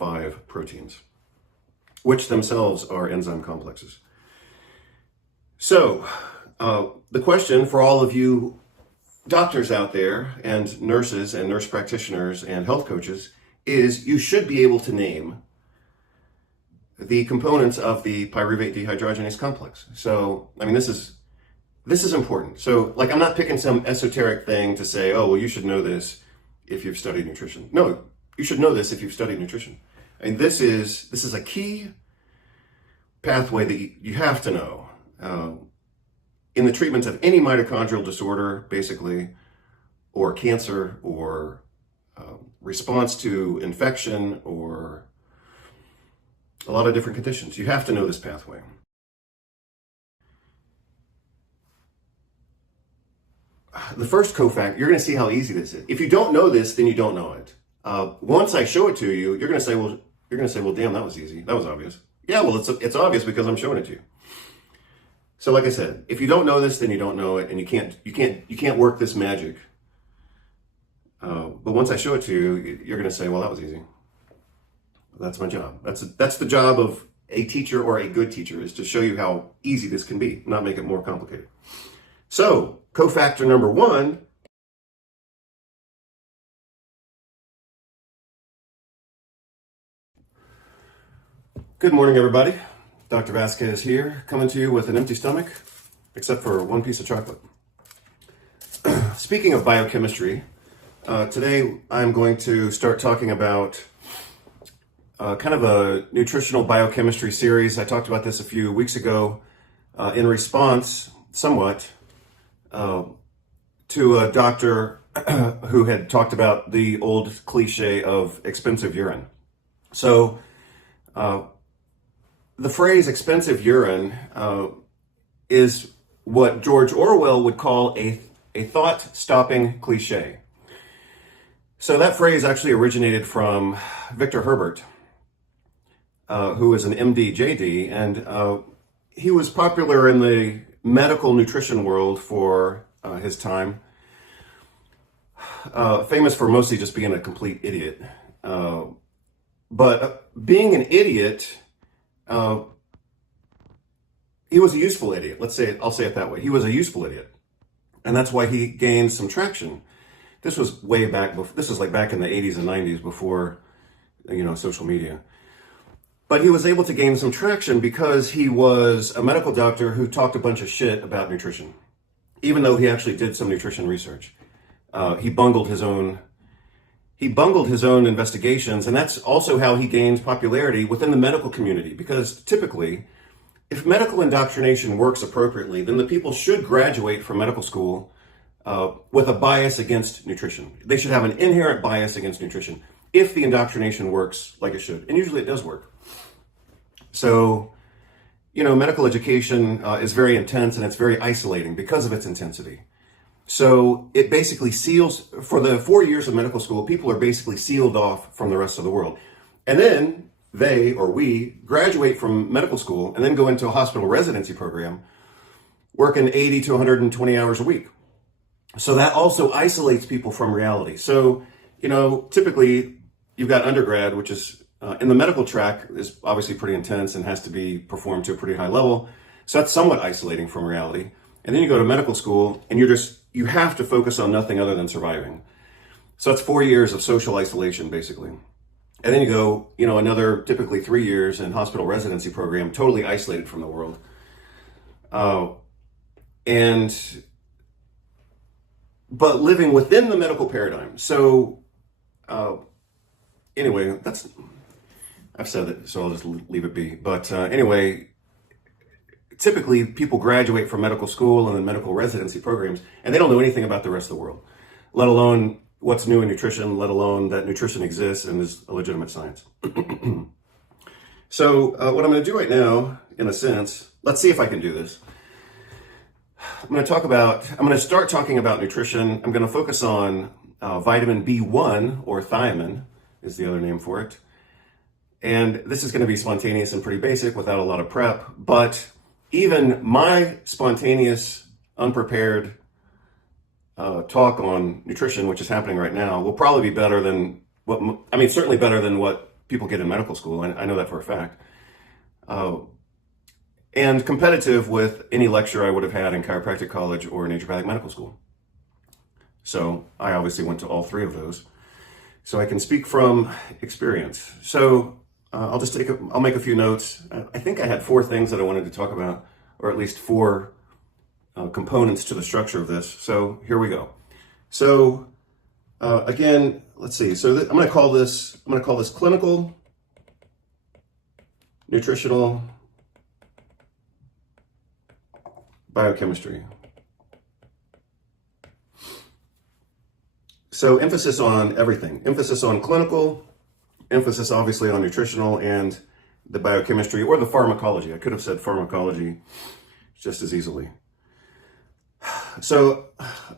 5 proteins, which themselves are enzyme complexes. So the question for all of you doctors out there and nurses and nurse practitioners and health coaches is you should be able to name the components of the pyruvate dehydrogenase complex. So, I mean, this is important. So, like, I'm not picking some esoteric thing to say, oh, well, you should know this if you've studied nutrition. No, you should know this if you've studied nutrition. I mean, this is a key pathway that you have to know in the treatment of any mitochondrial disorder, basically, or cancer, or response to infection, or a lot of different conditions. You have to know this pathway. The first cofactor, you're going to see how easy this is. If you don't know this, then you don't know it. Once I show it to you, you're going to say, well, damn, that was easy. That was obvious. Yeah, well, it's obvious because I'm showing it to you. So, like I said, if you don't know this, then you don't know it, and you can't work this magic. But once I show it to you, you're going to say, well, that was easy. That's my job. That's the job of a teacher or a good teacher, is to show you how easy this can be, not make it more complicated. So, cofactor number 1. Good morning, everybody. Dr. Vasquez here, coming to you with an empty stomach, except for one piece of chocolate. Speaking of biochemistry, today I'm going to start talking about kind of a nutritional biochemistry series. I talked about this a few weeks ago in response, somewhat, to a doctor who had talked about the old cliche of expensive urine. So, the phrase expensive urine is what George Orwell would call a thought-stopping cliche. So that phrase actually originated from Victor Herbert, who is an MD, JD, and he was popular in the medical nutrition world for his time, famous for mostly just being a complete idiot. But being an idiot, he was a useful idiot. I'll say it that way. He was a useful idiot. And that's why he gained some traction. This was way back, this was like back in the 80s and 90s before, social media. But he was able to gain some traction because he was a medical doctor who talked a bunch of shit about nutrition, even though he actually did some nutrition research. He bungled his own investigations, and that's also how he gained popularity within the medical community, because typically, if medical indoctrination works appropriately, then the people should graduate from medical school with a bias against nutrition. They should have an inherent bias against nutrition if the indoctrination works like it should, and usually it does work. So, medical education is very intense, and it's very isolating because of its intensity. So it basically seals, for the 4 years of medical school, people are basically sealed off from the rest of the world. And then we graduate from medical school and then go into a hospital residency program, working 80 to 120 hours a week. So that also isolates people from reality. So, typically you've got undergrad, which is in the medical track is obviously pretty intense and has to be performed to a pretty high level. So that's somewhat isolating from reality. And then you go to medical school and you have to focus on nothing other than surviving. So that's 4 years of social isolation, basically. And then you go, another typically 3 years in hospital residency program, totally isolated from the world. But living within the medical paradigm. So, anyway, I've said it, so I'll just leave it be. But anyway, typically people graduate from medical school and then medical residency programs, and they don't know anything about the rest of the world, let alone what's new in nutrition, let alone that nutrition exists and is a legitimate science. So what I'm going to do right now, in a sense, let's see if I can do this. I'm going to start talking about nutrition. I'm going to focus on vitamin B1, or thiamine is the other name for it. And this is going to be spontaneous and pretty basic without a lot of prep, but even my spontaneous, unprepared talk on nutrition, which is happening right now, will probably be better than certainly better than what people get in medical school. I know that for a fact. And competitive with any lecture I would have had in chiropractic college or naturopathic medical school. So I obviously went to all three of those. So I can speak from experience. So I'll make a few notes. I think I had 4 things that I wanted to talk about, or at least 4 components to the structure of this. So here we go. So again, let's see. So I'm going to call this clinical, nutritional, biochemistry. So emphasis on everything. Emphasis on clinical, emphasis obviously on nutritional, and the biochemistry or the pharmacology. I could have said pharmacology just as easily. So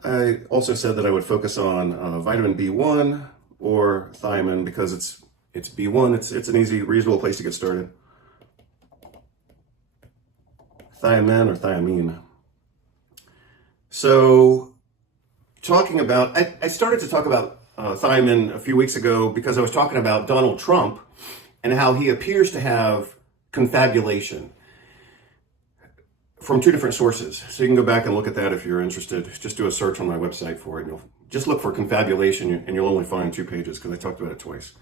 I also said that I would focus on vitamin B1 or thiamine because it's B1. It's an easy, reasonable place to get started. Thiamine or thiamine. So talking about, I started to talk about thiamine a few weeks ago because I was talking about Donald Trump and how he appears to have confabulation from 2 different sources. So you can go back and look at that if you're interested. Just do a search on my website for it. And you'll just look for confabulation and you'll only find 2 pages because I talked about it twice.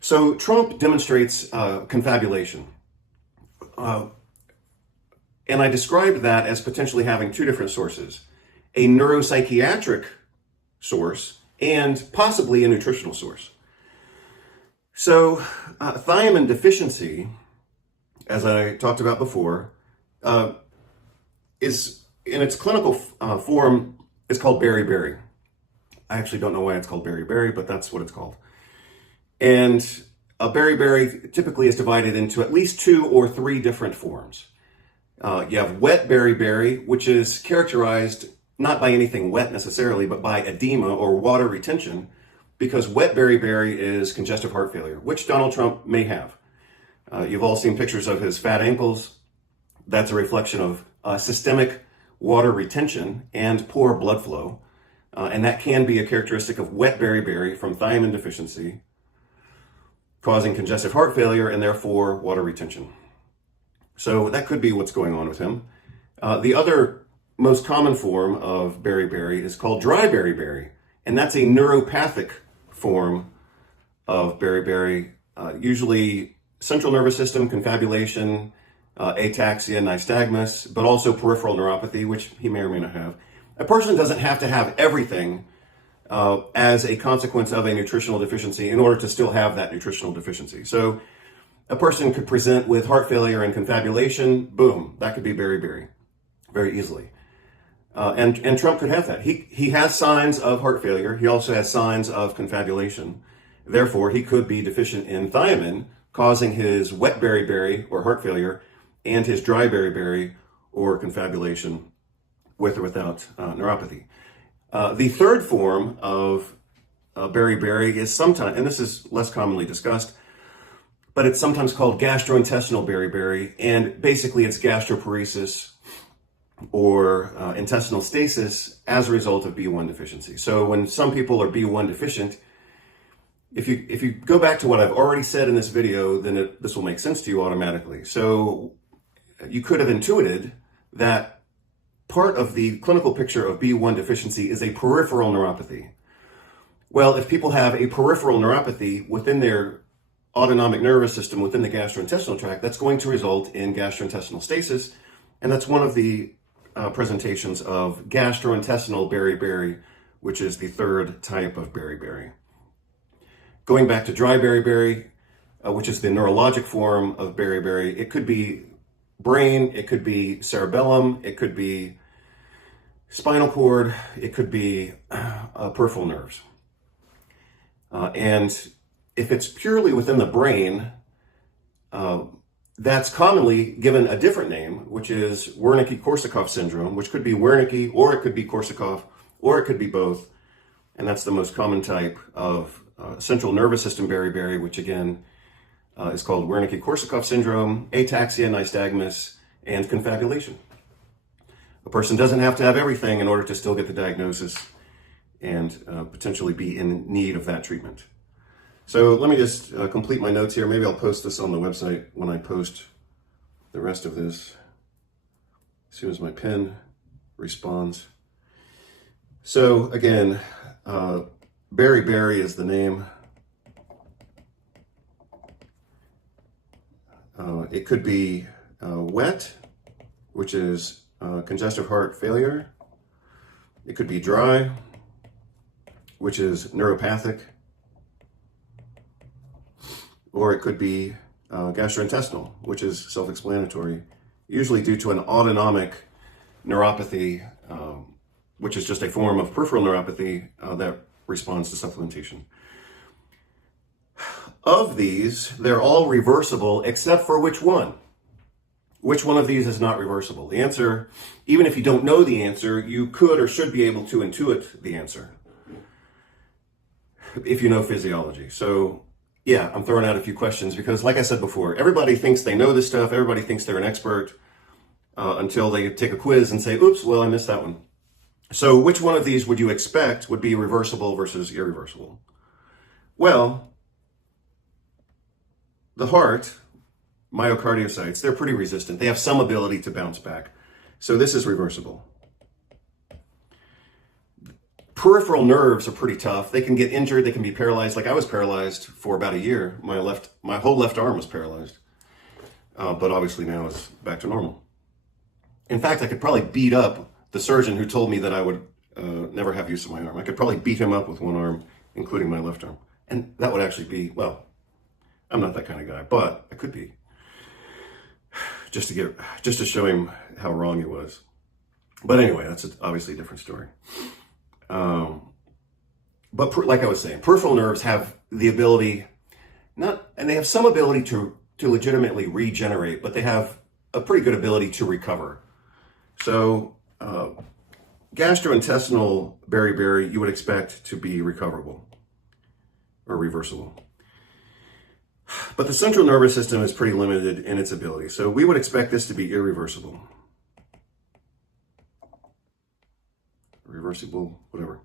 So Trump demonstrates confabulation. And I described that as potentially having 2 different sources, a neuropsychiatric source and possibly a nutritional source. So thiamine deficiency, as I talked about before, is in its clinical form is called beriberi. I actually don't know why it's called beriberi, but that's what it's called. And a beriberi typically is divided into at least 2 or 3 different forms. You have wet beriberi, which is characterized not by anything wet necessarily, but by edema or water retention, because wet beriberi is congestive heart failure, which Donald Trump may have. You've all seen pictures of his fat ankles. That's a reflection of systemic water retention and poor blood flow. And that can be a characteristic of wet beriberi from thiamine deficiency, causing congestive heart failure and therefore water retention. So that could be what's going on with him. The other most common form of beriberi is called dry beriberi, and that's a neuropathic form of beriberi, usually central nervous system confabulation, ataxia, nystagmus, but also peripheral neuropathy, which he may or may not have. A person doesn't have to have everything as a consequence of a nutritional deficiency in order to still have that nutritional deficiency. So a person could present with heart failure and confabulation, boom, that could be beriberi very easily. And Trump could have that. He has signs of heart failure. He also has signs of confabulation. Therefore, he could be deficient in thiamine, causing his wet beriberi or heart failure and his dry beriberi or confabulation with or without neuropathy. The third form of beriberi is sometimes, and this is less commonly discussed, but it's sometimes called gastrointestinal beriberi, and basically it's gastroparesis or intestinal stasis as a result of B1 deficiency. So when some people are B1 deficient, if you go back to what I've already said in this video, then this will make sense to you automatically. So you could have intuited that part of the clinical picture of B1 deficiency is a peripheral neuropathy. Well, if people have a peripheral neuropathy within their autonomic nervous system, within the gastrointestinal tract, that's going to result in gastrointestinal stasis, and that's one of the presentations of gastrointestinal beriberi, which is the third type of beriberi. Going back to dry beriberi, which is the neurologic form of beriberi, it could be brain, it could be cerebellum, it could be spinal cord, it could be peripheral nerves. And if it's purely within the brain, that's commonly given a different name, which is Wernicke-Korsakoff syndrome, which could be Wernicke, or it could be Korsakoff, or it could be both. And that's the most common type of central nervous system beriberi, which again is called Wernicke-Korsakoff syndrome, ataxia, nystagmus, and confabulation. A person doesn't have to have everything in order to still get the diagnosis and potentially be in need of that treatment. So let me just complete my notes here. Maybe I'll post this on the website when I post the rest of this, as soon as my pen responds. So again, beriberi is the name. It could be wet, which is congestive heart failure. It could be dry, which is neuropathic. Or it could be gastrointestinal, which is self-explanatory, usually due to an autonomic neuropathy, which is just a form of peripheral neuropathy that responds to supplementation. Of these, they're all reversible except for which one? Which one of these is not reversible? The answer, even if you don't know the answer, you could or should be able to intuit the answer if you know physiology. So yeah, I'm throwing out a few questions because, like I said before, everybody thinks they know this stuff. Everybody thinks they're an expert until they take a quiz and say, oops, well, I missed that one. So which one of these would you expect would be reversible versus irreversible? Well, the heart, myocardiocytes, they're pretty resistant. They have some ability to bounce back. So this is reversible. Peripheral nerves are pretty tough. They can get injured. They can be paralyzed. Like I was paralyzed for about a year. My whole left arm was paralyzed. But obviously now it's back to normal. In fact, I could probably beat up the surgeon who told me that I would never have use of my arm. I could probably beat him up with one arm, including my left arm. And that would actually be, well, I'm not that kind of guy, but I could be. Just to show him how wrong he was. But anyway, that's obviously a different story. But like I was saying, peripheral nerves have the ability, and they have some ability to legitimately regenerate, but they have a pretty good ability to recover. So gastrointestinal beriberi, you would expect to be recoverable or reversible. But the central nervous system is pretty limited in its ability. So we would expect this to be irreversible. Reversible, whatever.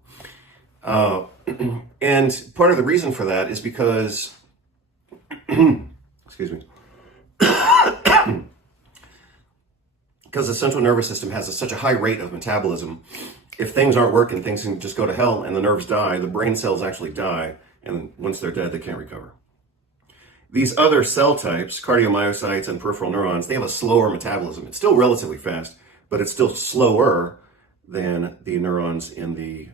And part of the reason for that is because, excuse me, because the central nervous system has such a high rate of metabolism. If things aren't working, things can just go to hell and the nerves die. The brain cells actually die. And once they're dead, they can't recover. These other cell types, cardiomyocytes and peripheral neurons, they have a slower metabolism. It's still relatively fast, but it's still slower than the neurons in the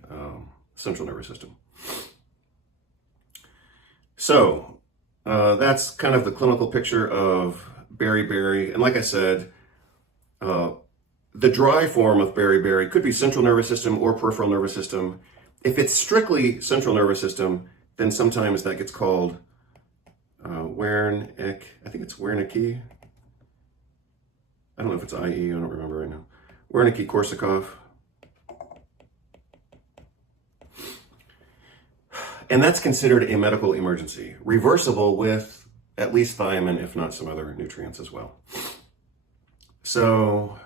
central nervous system. So that's kind of the clinical picture of beriberi. And like I said, the dry form of beriberi could be central nervous system or peripheral nervous system. If it's strictly central nervous system, then sometimes that gets called Wernicke. I think it's Wernicke. I don't know if it's IE. I don't remember right now. Wernicke-Korsakoff. And that's considered a medical emergency, reversible with at least thiamine, if not some other nutrients as well. So,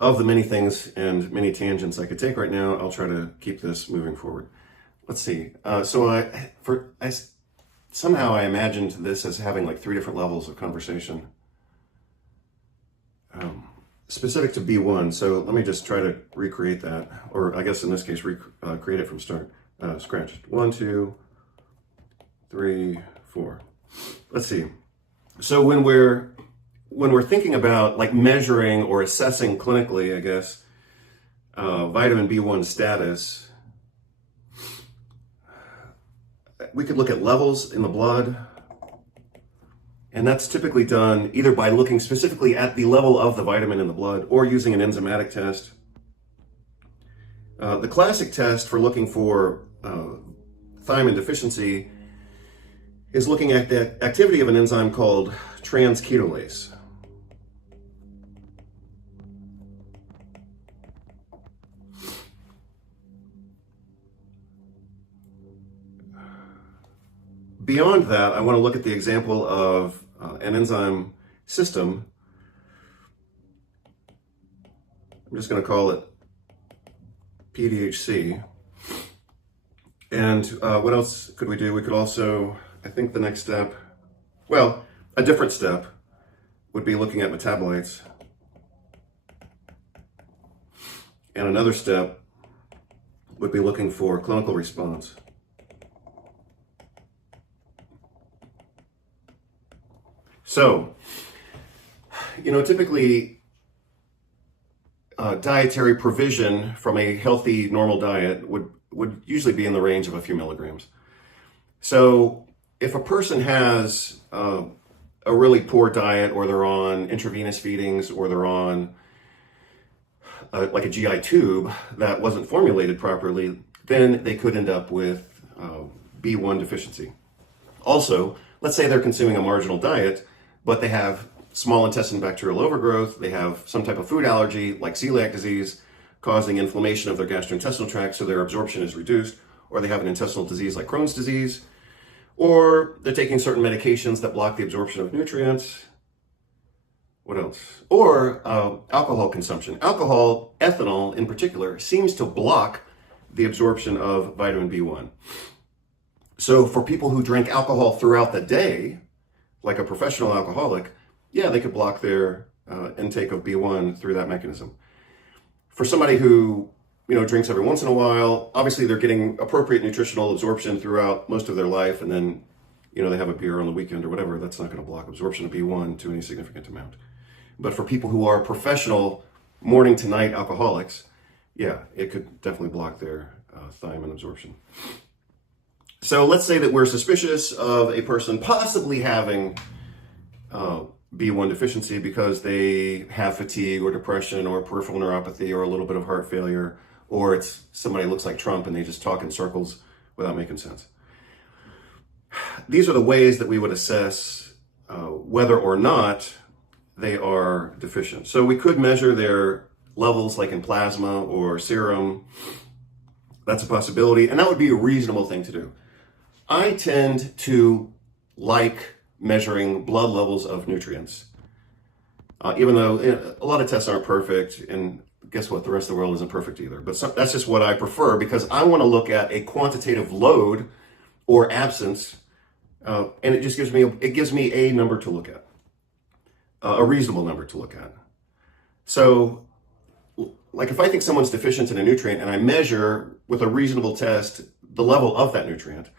of the many things and many tangents I could take right now, I'll try to keep this moving forward. Let's see. Somehow I imagined this as having like 3 different levels of conversation. Specific to B1, so let me just try to recreate that, or I guess in this case, create it from scratch. 1, 2, 3, 4. Let's see. So when we're thinking about like measuring or assessing clinically, I guess, vitamin B1 status, we could look at levels in the blood. And that's typically done either by looking specifically at the level of the vitamin in the blood or using an enzymatic test. The classic test for looking for thiamine deficiency is looking at the activity of an enzyme called transketolase. Beyond that, I want to look at the example of an enzyme system. I'm just going to call it PDHC. And what else could we do? We could also, I think the next step, well, a different step would be looking at metabolites. And another step would be looking for clinical response. So, typically dietary provision from a healthy, normal diet would usually be in the range of a few milligrams. So if a person has a really poor diet, or they're on intravenous feedings, or they're on like a GI tube that wasn't formulated properly, then they could end up with B1 deficiency. Also, let's say they're consuming a marginal diet, but they have small intestine bacterial overgrowth, they have some type of food allergy like celiac disease causing inflammation of their gastrointestinal tract so their absorption is reduced, or they have an intestinal disease like Crohn's disease, or they're taking certain medications that block the absorption of nutrients. What else? Or alcohol consumption. Alcohol, ethanol in particular, seems to block the absorption of vitamin B1. So for people who drink alcohol throughout the day, like a professional alcoholic, yeah, they could block their intake of B1 through that mechanism. For somebody who, drinks every once in a while, obviously they're getting appropriate nutritional absorption throughout most of their life, and then, they have a beer on the weekend or whatever, that's not going to block absorption of B1 to any significant amount. But for people who are professional morning to night alcoholics, yeah, it could definitely block their thiamine absorption. So let's say that we're suspicious of a person possibly having B1 deficiency because they have fatigue or depression or peripheral neuropathy or a little bit of heart failure, or it's somebody who looks like Trump and they just talk in circles without making sense. These are the ways that we would assess whether or not they are deficient. So we could measure their levels like in plasma or serum. That's a possibility, and that would be a reasonable thing to do. I tend to like measuring blood levels of nutrients, even though a lot of tests aren't perfect, and guess what? The rest of the world isn't perfect either. But that's just what I prefer, because I want to look at a quantitative load or absence, and it just gives me a number to look at, a reasonable number to look at. So, like if I think someone's deficient in a nutrient and I measure with a reasonable test the level of that nutrient,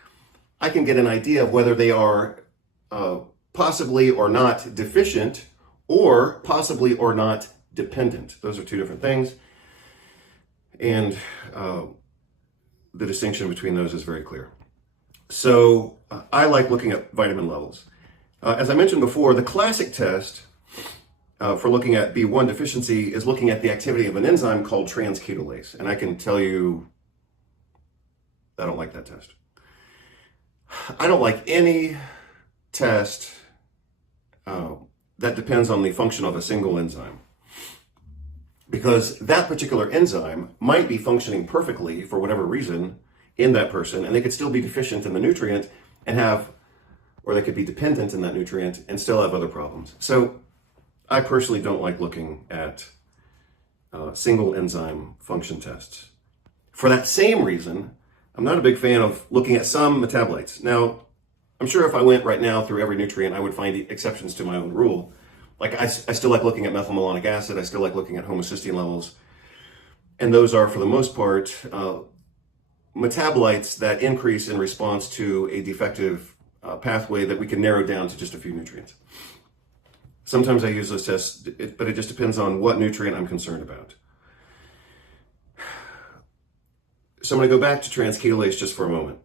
I can get an idea of whether they are possibly or not deficient, or possibly or not dependent. Those are two different things. And the distinction between those is very clear. So I like looking at vitamin levels. As I mentioned before, the classic test for looking at B1 deficiency is looking at the activity of an enzyme called transketolase. And I can tell you, I don't like that test. I don't like any test that depends on the function of a single enzyme, because that particular enzyme might be functioning perfectly for whatever reason in that person, and they could still be deficient in the nutrient and or they could be dependent in that nutrient and still have other problems. So I personally don't like looking at single enzyme function tests. For that same reason, I'm not a big fan of looking at some metabolites. Now, I'm sure if I went right now through every nutrient, I would find exceptions to my own rule. Like I still like looking at methylmalonic acid, I still like looking at homocysteine levels. And those are, for the most part, metabolites that increase in response to a defective pathway that we can narrow down to just a few nutrients. Sometimes I use those tests, but it just depends on what nutrient I'm concerned about. So I'm going to go back to transketolase just for a moment.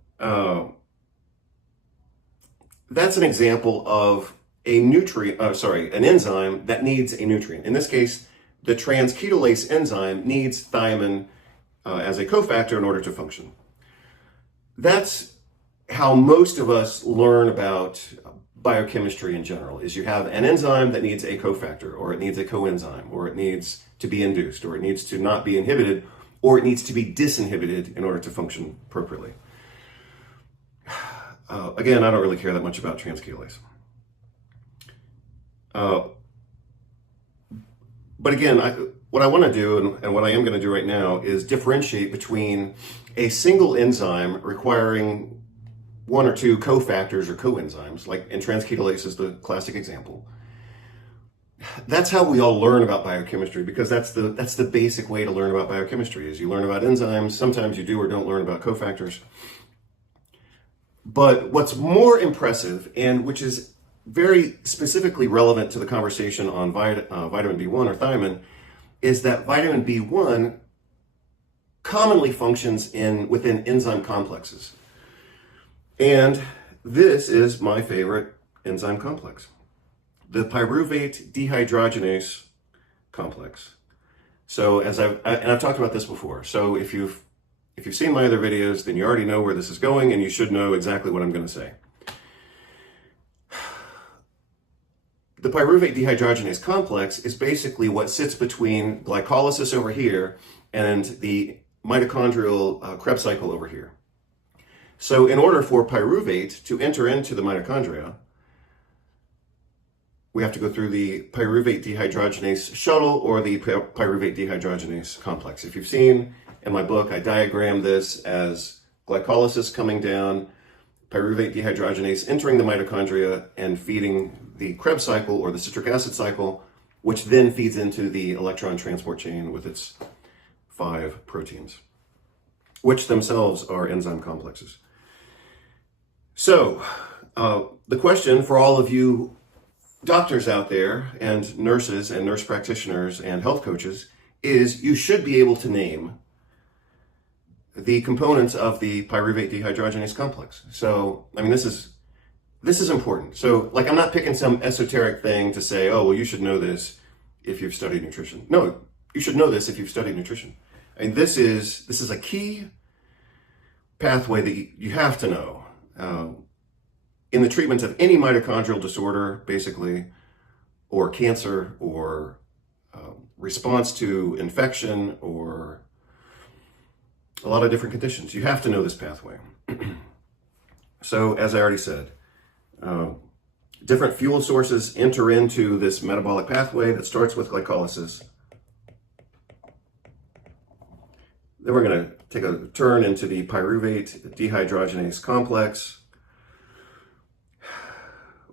That's an example of an enzyme that needs a nutrient. In this case, the transketolase enzyme needs thiamine as a cofactor in order to function. That's how most of us learn about biochemistry in general, is you have an enzyme that needs a cofactor, or it needs a coenzyme, or it needs to be induced, or it needs to not be inhibited, or it needs to be disinhibited in order to function appropriately. Again, I don't really care that much about transketolase. But again, what I want to do, and what I am going to do right now, is differentiate between a single enzyme requiring one or two cofactors or coenzymes, like and transketolase is the classic example. That's how we all learn about biochemistry, because that's the basic way to learn about biochemistry, is you learn about enzymes. Sometimes you do or don't learn about cofactors. But what's more impressive, and which is very specifically relevant to the conversation on vitamin B1 or thiamine, is that vitamin B1 commonly functions within enzyme complexes. And this is my favorite enzyme complex, the pyruvate dehydrogenase complex. So I've talked about this before. So if you've seen my other videos, then you already know where this is going, and you should know exactly what I'm going to say. The pyruvate dehydrogenase complex is basically what sits between glycolysis over here and the mitochondrial Krebs cycle over here. So in order for pyruvate to enter into the mitochondria, we have to go through the pyruvate dehydrogenase shuttle or the pyruvate dehydrogenase complex. If you've seen in my book, I diagram this as glycolysis coming down, pyruvate dehydrogenase entering the mitochondria and feeding the Krebs cycle or the citric acid cycle, which then feeds into the electron transport chain with its 5 proteins, which themselves are enzyme complexes. So the question for all of you doctors out there and nurses and nurse practitioners and health coaches is, you should be able to name the components of the pyruvate dehydrogenase complex. So, I mean, this is important. So, like, I'm not picking some esoteric thing to say, oh, well, you should know this if you've studied nutrition. No, you should know this if you've studied nutrition. And this is a key pathway that you have to know in the treatment of any mitochondrial disorder, basically, or cancer, or response to infection, or a lot of different conditions. You have to know this pathway. So, as I already said, different fuel sources enter into this metabolic pathway that starts with glycolysis. Then we're going to take a turn into the pyruvate dehydrogenase complex,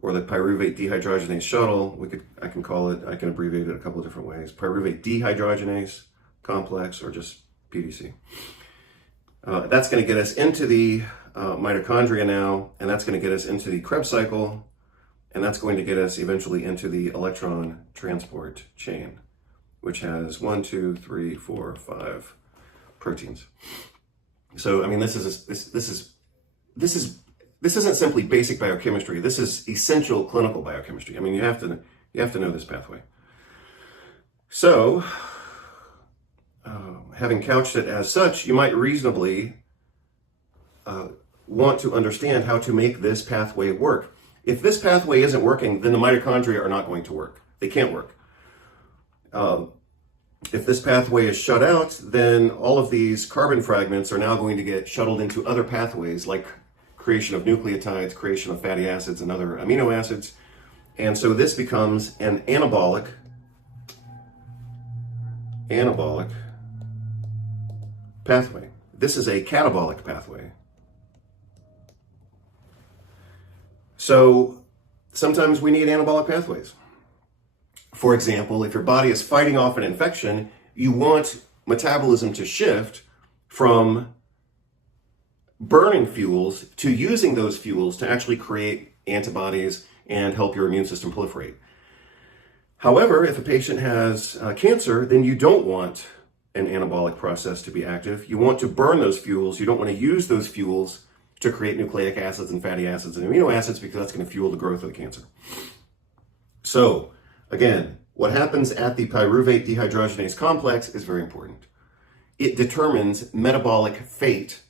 or the pyruvate dehydrogenase shuttle. I can abbreviate it a couple of different ways. Pyruvate dehydrogenase complex, or just PDC. That's going to get us into the mitochondria now, and that's going to get us into the Krebs cycle, and that's going to get us eventually into the electron transport chain, which has 1, 2, 3, 4, 5 proteins. So, I mean, this isn't simply basic biochemistry. This is essential clinical biochemistry. I mean, you have to know this pathway. So, having couched it as such, you might reasonably want to understand how to make this pathway work. If this pathway isn't working, then the mitochondria are not going to work. They can't work. If this pathway is shut out, then all of these carbon fragments are now going to get shuttled into other pathways, like creation of nucleotides, creation of fatty acids and other amino acids. And so this becomes an anabolic pathway. This is a catabolic pathway. So sometimes we need anabolic pathways. For example, if your body is fighting off an infection, you want metabolism to shift from burning fuels to using those fuels to actually create antibodies and help your immune system proliferate. However, if a patient has cancer, then you don't want an anabolic process to be active. You want to burn those fuels. You don't want to use those fuels to create nucleic acids and fatty acids and amino acids, because that's going to fuel the growth of the cancer. So, again, what happens at the pyruvate dehydrogenase complex is very important. It determines metabolic fate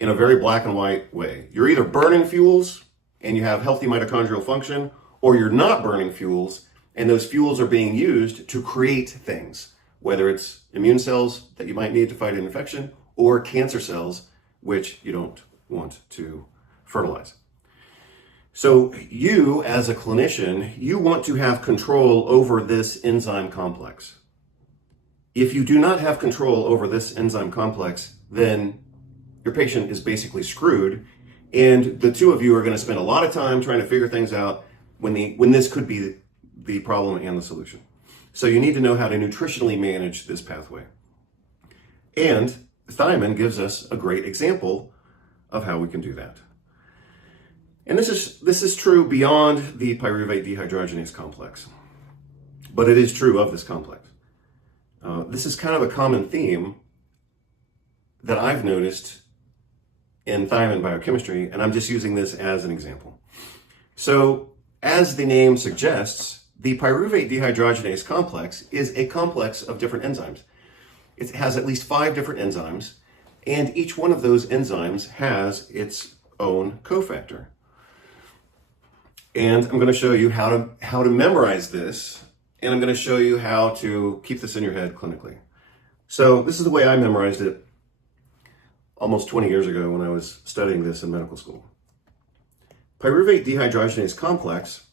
in a very black and white way. You're either burning fuels and you have healthy mitochondrial function, or you're not burning fuels and those fuels are being used to create things, whether it's immune cells that you might need to fight an infection, or cancer cells, which you don't want to fertilize. So you, as a clinician, you want to have control over this enzyme complex. If you do not have control over this enzyme complex, then your patient is basically screwed, and the two of you are going to spend a lot of time trying to figure things out when this could be the problem and the solution. So you need to know how to nutritionally manage this pathway. And thiamine gives us a great example of how we can do that. And this is true beyond the pyruvate dehydrogenase complex, but it is true of this complex. This is kind of a common theme that I've noticed in thiamine biochemistry, and I'm just using this as an example. So, as the name suggests, the pyruvate dehydrogenase complex is a complex of different enzymes. It has at least 5 different enzymes, and each one of those enzymes has its own cofactor. And I'm going to show you how to memorize this, and I'm going to show you how to keep this in your head clinically. So this is the way I memorized it almost 20 years ago when I was studying this in medical school. Pyruvate dehydrogenase complex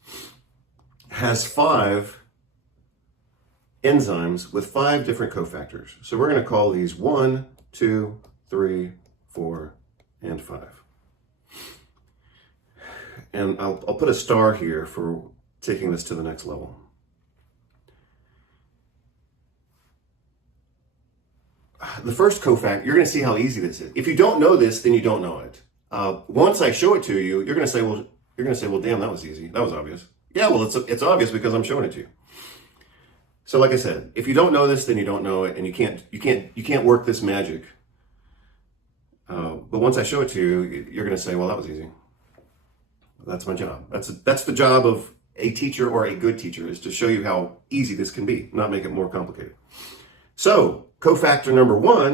has 5 enzymes with 5 different cofactors. So we're going to call these 1, 2, 3, 4, and 5. And I'll put a star here for taking this to the next level. The first cofactor, you're going to see how easy this is. If you don't know this, then you don't know it. Once I show it to you, you're going to say, well, damn, that was easy. That was obvious. Yeah, well, it's obvious because I'm showing it to you. So, like I said, if you don't know this, then you don't know it, and you can't work this magic. But once I show it to you, you're going to say, well, that was easy. That's my job. That's the job of a teacher or a good teacher, is to show you how easy this can be, not make it more complicated. So, cofactor number 1